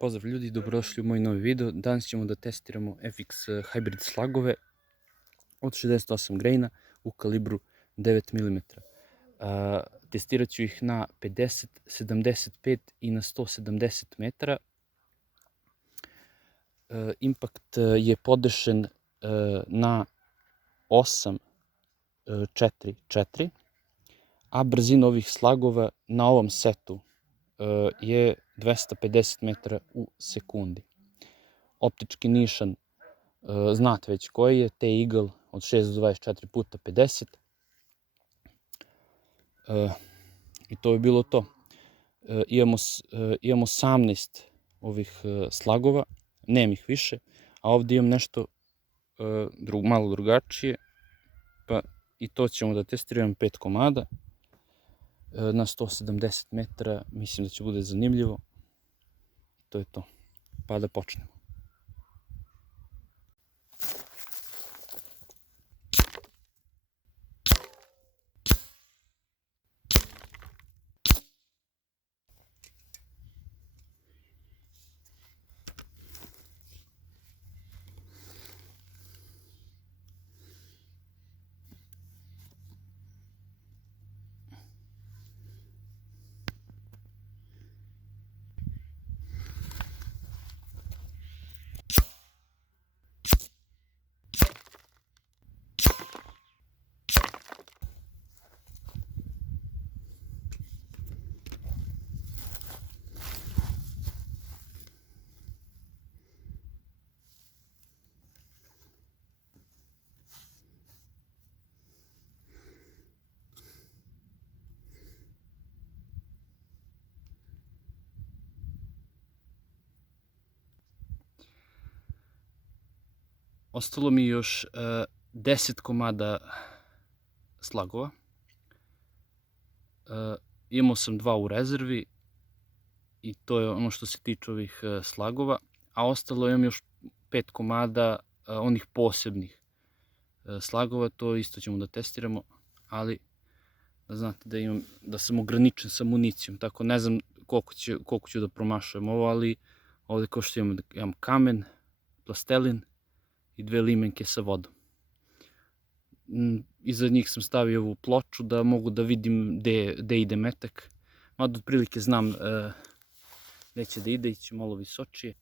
Pozdrav ljudi, dobrodošli u moj novi video. Danas ćemo da testiramo FX Hybrid slagove od 68 graina u kalibru 9 mm. Testirat ću ih na 50, 75 i na 170 metara. Impact je podešen na 8.4.4, a brzina ovih slagova na ovom setu je 250 metara u sekundi. Optički nišan znate već koji je, T-Eagle od 6 do 24 puta 50. I to je bilo to. Imamo 18 ovih slagova, nemam ih više, a ovdje imam nešto malo drugačije, pa i to ćemo da testiramo 5 komada na 170 metara, mislim da će bude zanimljivo. To je to, pa da počnemo. Ostalo mi još 10 komada slagova. Imao sam 2 u rezervi i to je ono što se tiče ovih slagova, a ostalo imam još 5 komada onih posebnih slagova, to isto ćemo da testiramo, ali znate da sam ograničen sa municijom, tako ne znam koliko ću da promašujem ovo, ali ovdje kao što imam kamen, plastelin i 2 limenke sa vodom. Iza njih sam stavio ovu ploču da mogu da vidim gde ide metak. Mada otprilike znam gde će da ide, ići malo visočije.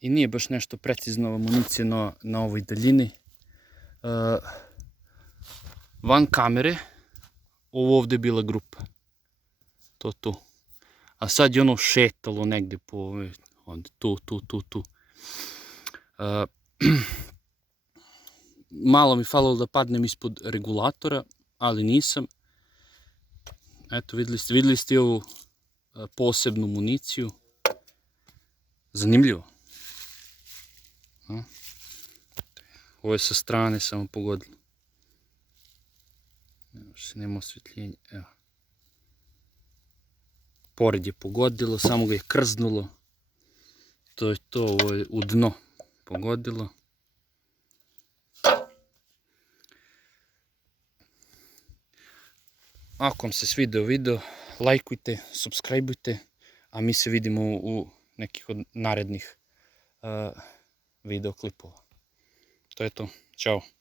I nije baš nešto precizno amunicija na ovoj daljini. Van kamere, ovo ovdje je bila grupa. To tu. A sad je ono šetalo negdje po tu. Malo mi falilo da padnem ispod regulatora, ali nisam. Eto, vidjeli ste ovu posebnu municiju. Zanimljivo. A? Ovo je sa strane samo pogodilo. Nema osvjetljenja. Evo. Pored je pogodilo, samo ga je krznulo. To je to, ovo je u dno pogodilo. Ako vam se svidio video, lajkujte, subscribeujte, a mi se vidimo u nekih od narednih videoklipova. To je to. Ćao.